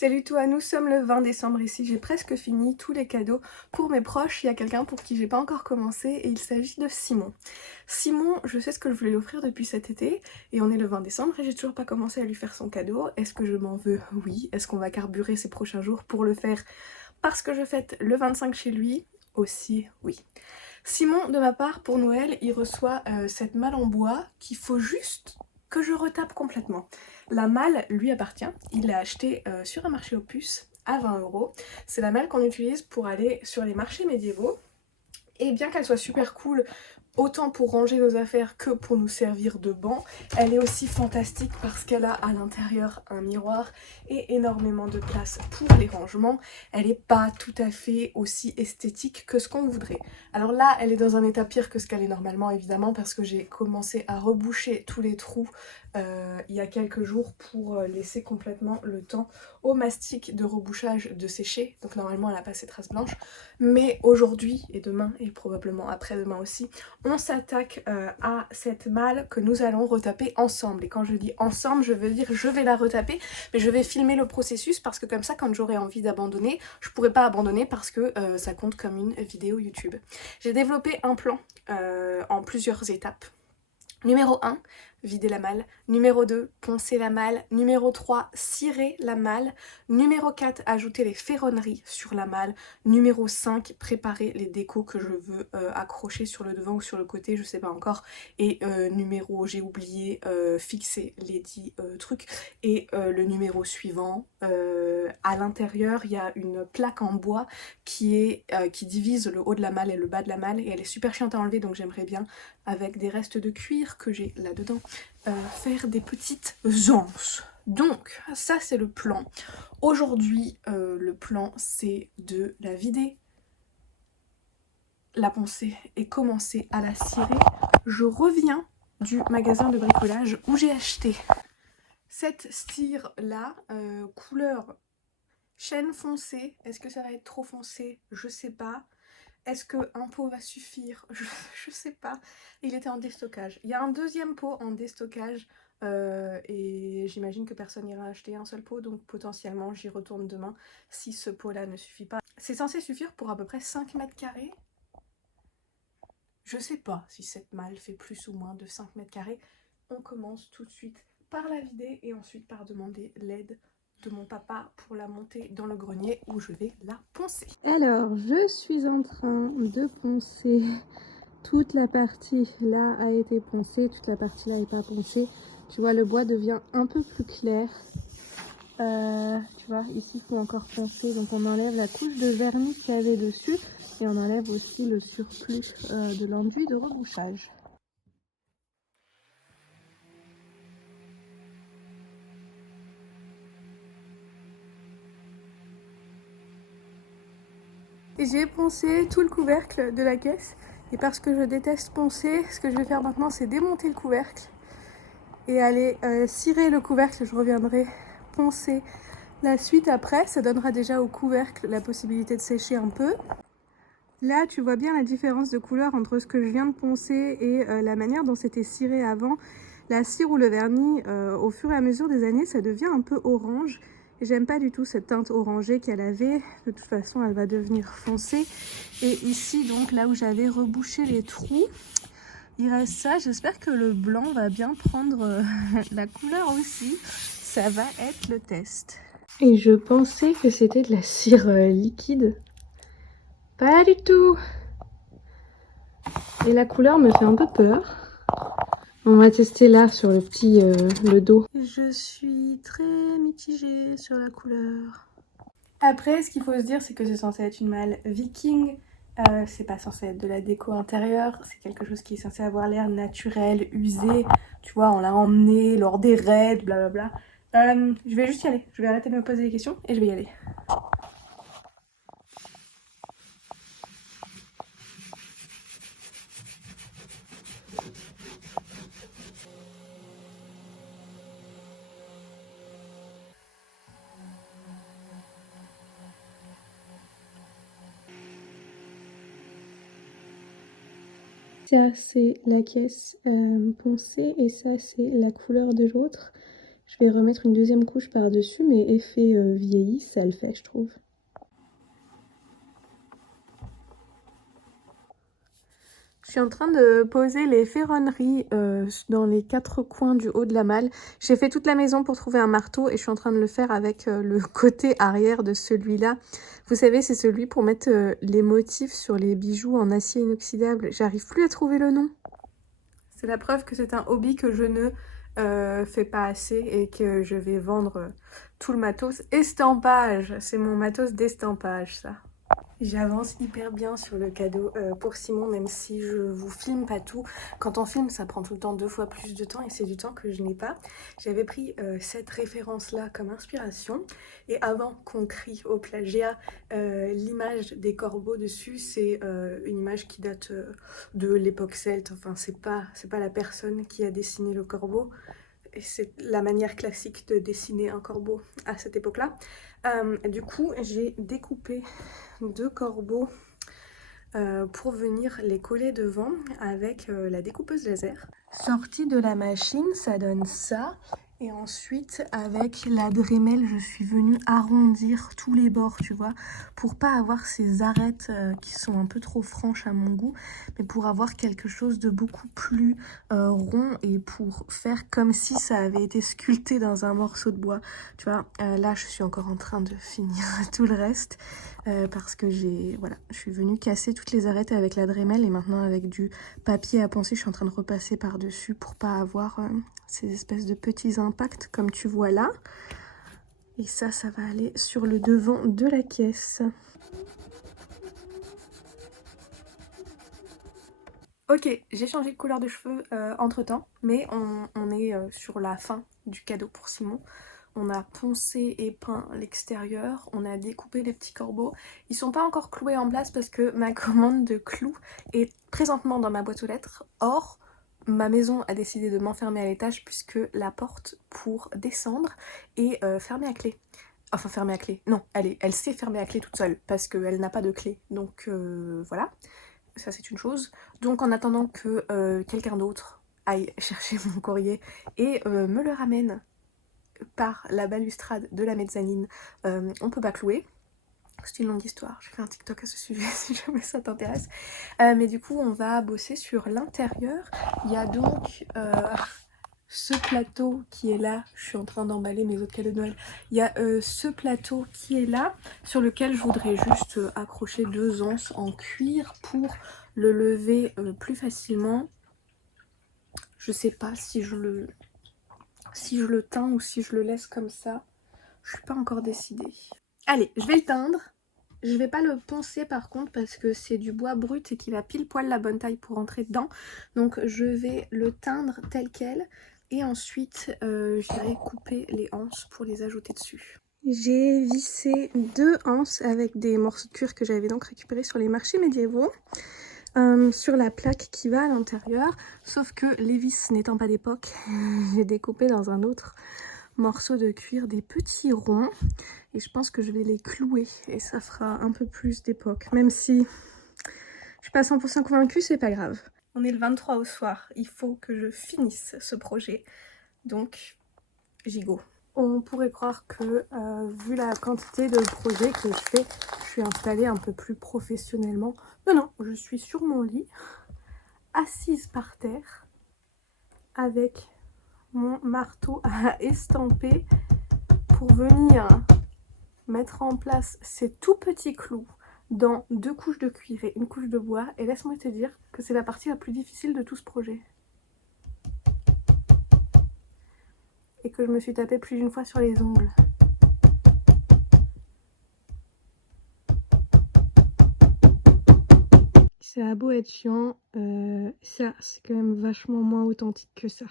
Salut toi, nous sommes le 20 décembre ici, j'ai presque fini tous les cadeaux pour mes proches. Il y a quelqu'un pour qui j'ai pas encore commencé et il s'agit de Simon. Simon, je sais ce que je voulais lui offrir depuis cet été et on est le 20 décembre et j'ai toujours pas commencé à lui faire son cadeau. Est-ce que je m'en veux? Oui. Est-ce qu'on va carburer ces prochains jours pour le faire parce que je fête le 25 chez lui? Aussi, oui. Simon, de ma part, pour Noël, il reçoit cette malle en bois qu'il faut juste que je retape complètement. La malle lui appartient, il l'a achetée sur un marché aux puces à 20 €. C'est la malle qu'on utilise pour aller sur les marchés médiévaux. Et bien qu'elle soit super cool, autant pour ranger nos affaires que pour nous servir de banc, elle est aussi fantastique parce qu'elle a à l'intérieur un miroir et énormément de place pour les rangements. Elle n'est pas tout à fait aussi esthétique que ce qu'on voudrait. Alors là, elle est dans un état pire que ce qu'elle est normalement, évidemment, parce que j'ai commencé à reboucher tous les trous il y a quelques jours pour laisser complètement le temps au mastic de rebouchage de sécher. Donc normalement, elle n'a pas ses traces blanches. Mais aujourd'hui et demain, et probablement après-demain aussi, on s'attaque à cette malle que nous allons retaper ensemble. Et quand je dis ensemble, je veux dire je vais la retaper, mais je vais filmer le processus parce que comme ça, quand j'aurai envie d'abandonner, je pourrai pas abandonner parce que ça compte comme une vidéo YouTube. J'ai développé un plan en plusieurs étapes. Numéro 1, vider la malle. Numéro 2, poncer la malle. Numéro 3, cirer la malle. Numéro 4, ajouter les ferronneries sur la malle. Numéro 5, préparer les décos que je veux accrocher sur le devant ou sur le côté, je sais pas encore. Et j'ai oublié, fixer les 10 trucs. Et le numéro suivant, à l'intérieur, il y a une plaque en bois qui divise le haut de la malle et le bas de la malle. Et elle est super chiante à enlever, donc j'aimerais bien, avec des restes de cuir que j'ai là-dedans, faire des petites anses. Donc, ça c'est le plan. Aujourd'hui, le plan c'est de la vider, la poncer et commencer à la cirer. Je reviens du magasin de bricolage où j'ai acheté cette cire là, couleur chêne foncé. Est-ce que ça va être trop foncé? Je sais pas. Est-ce qu'un pot va suffire? Je sais pas. Il était en déstockage. Il y a un deuxième pot en déstockage et j'imagine que personne n'ira acheter un seul pot, donc potentiellement j'y retourne demain si ce pot-là ne suffit pas. C'est censé suffire pour à peu près 5 mètres carrés. Je sais pas si cette malle fait plus ou moins de 5 mètres carrés. On commence tout de suite par la vider et ensuite par demander l'aide de mon papa pour la monter dans le grenier où je vais la poncer. Alors, je suis en train de poncer. Toute la partie là a été poncée, toute la partie là n'est pas poncée. Tu vois, le bois devient un peu plus clair. Tu vois, ici il faut encore poncer, donc on enlève la couche de vernis qu'il y avait dessus et on enlève aussi le surplus de l'enduit de rebouchage. J'ai poncé tout le couvercle de la caisse et parce que je déteste poncer, ce que je vais faire maintenant c'est démonter le couvercle et aller cirer le couvercle. Je reviendrai poncer la suite après, ça donnera déjà au couvercle la possibilité de sécher un peu. Là tu vois bien la différence de couleur entre ce que je viens de poncer et la manière dont c'était ciré avant. La cire ou le vernis, au fur et à mesure des années, ça devient un peu orange. Et j'aime pas du tout cette teinte orangée qu'elle avait. De toute façon, elle va devenir foncée. Et ici, donc, là où j'avais rebouché les trous, il reste ça. J'espère que le blanc va bien prendre la couleur aussi. Ça va être le test. Et je pensais que c'était de la cire liquide. Pas du tout. Et la couleur me fait un peu peur. On va tester là sur le petit le dos. Je suis très mitigée sur la couleur. Après, ce qu'il faut se dire, c'est que c'est censé être une malle viking. C'est pas censé être de la déco intérieure. C'est quelque chose qui est censé avoir l'air naturel, usé. Tu vois, on l'a emmené lors des raids, blablabla. Je vais juste y aller. Je vais arrêter de me poser des questions et je vais y aller. Ça c'est la caisse poncée et ça c'est la couleur de l'autre. Je vais remettre une deuxième couche par-dessus, mais effet vieilli, ça le fait, je trouve. Je suis en train de poser les ferronneries dans les 4 coins du haut de la malle. J'ai fait toute la maison pour trouver un marteau et je suis en train de le faire avec le côté arrière de celui-là. Vous savez, c'est celui pour mettre les motifs sur les bijoux en acier inoxydable. J'arrive plus à trouver le nom. C'est la preuve que c'est un hobby que je ne fais pas assez et que je vais vendre tout le matos. Estampage, c'est mon matos d'estampage ça. J'avance hyper bien sur le cadeau pour Simon, même si je vous filme pas tout. Quand on filme, ça prend tout le temps 2 fois plus de temps et c'est du temps que je n'ai pas. J'avais pris cette référence-là comme inspiration et avant qu'on crie au plagiat, l'image des corbeaux dessus, c'est une image qui date de l'époque celte. Enfin, c'est pas la personne qui a dessiné le corbeau. Et c'est la manière classique de dessiner un corbeau à cette époque-là. Du coup, j'ai découpé 2 corbeaux pour venir les coller devant avec la découpeuse laser. Sortie de la machine, ça donne ça. Et ensuite, avec la Dremel, je suis venue arrondir tous les bords, tu vois, pour pas avoir ces arêtes qui sont un peu trop franches à mon goût, mais pour avoir quelque chose de beaucoup plus rond et pour faire comme si ça avait été sculpté dans un morceau de bois. Tu vois, là, je suis encore en train de finir tout le reste parce que je suis venue casser toutes les arêtes avec la Dremel et maintenant avec du papier à poncer, je suis en train de repasser par-dessus pour pas avoir ces espèces de petits impacts comme tu vois là. Et ça va aller sur le devant de la caisse. Ok, j'ai changé de couleur de cheveux entre temps, mais on est sur la fin du cadeau pour Simon. On a poncé et peint l'extérieur, on a découpé les petits corbeaux. Ils sont pas encore cloués en place parce que ma commande de clous est présentement dans ma boîte aux lettres. Or, ma maison a décidé de m'enfermer à l'étage puisque la porte pour descendre est fermée à clé. Enfin fermée à clé, non, elle s'est fermée à clé toute seule parce qu'elle n'a pas de clé. Donc voilà, ça c'est une chose. Donc en attendant que quelqu'un d'autre aille chercher mon courrier et me le ramène par la balustrade de la mezzanine, on peut pas clouer. C'est une longue histoire, j'ai fait un TikTok à ce sujet si jamais ça t'intéresse. Mais du coup, on va bosser sur l'intérieur. Il y a donc ce plateau qui est là. Je suis en train d'emballer mes autres cadeaux de Noël. Il y a ce plateau qui est là, sur lequel je voudrais juste accrocher 2 anses en cuir pour le lever plus facilement. Je sais pas si je le teins ou si je le laisse comme ça. Je suis pas encore décidée. Allez, je vais le teindre. Je vais pas le poncer par contre parce que c'est du bois brut et qu'il a pile poil la bonne taille pour rentrer dedans. Donc je vais le teindre tel quel et ensuite j'irai couper les anses pour les ajouter dessus. J'ai vissé 2 anses avec des morceaux de cuir que j'avais donc récupérés sur les marchés médiévaux. Sur la plaque qui va à l'intérieur, sauf que les vis n'étant pas d'époque, j'ai découpé dans un autre morceau de cuir des petits ronds et je pense que je vais les clouer et ça fera un peu plus d'époque, même si je suis pas 100% convaincue, c'est pas grave. On est le 23 au soir, il faut que je finisse ce projet, donc gigot. On pourrait croire que vu la quantité de projets que je fais, je suis installée un peu plus professionnellement. Non, je suis sur mon lit, assise par terre, avec mon marteau à estamper pour venir mettre en place ces tout petits clous dans 2 couches de cuir et 1 couche de bois. Et laisse-moi te dire que c'est la partie la plus difficile de tout ce projet. Et que je me suis tapée plus d'une fois sur les ongles. Ça a beau être chiant, ça c'est quand même vachement moins authentique que ça.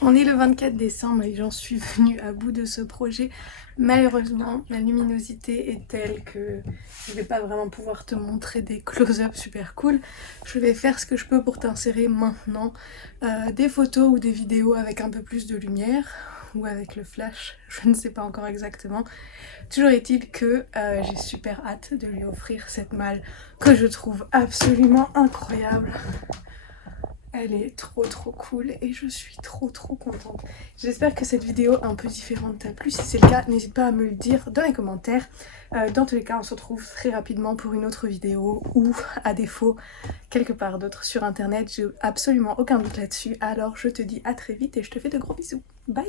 On est le 24 décembre et j'en suis venue à bout de ce projet. Malheureusement, la luminosité est telle que je vais pas vraiment pouvoir te montrer des close-up super cool. Je vais faire ce que je peux pour t'insérer maintenant des photos ou des vidéos avec un peu plus de lumière ou avec le flash, je ne sais pas encore exactement. Toujours est-il que j'ai super hâte de lui offrir cette malle que je trouve absolument incroyable. Elle est trop cool et je suis trop contente. J'espère que cette vidéo un peu différente t'a plu. Si c'est le cas, n'hésite pas à me le dire dans les commentaires. Dans tous les cas, on se retrouve très rapidement pour une autre vidéo ou à défaut quelque part d'autre sur internet. J'ai absolument aucun doute là-dessus. Alors je te dis à très vite et je te fais de gros bisous. Bye!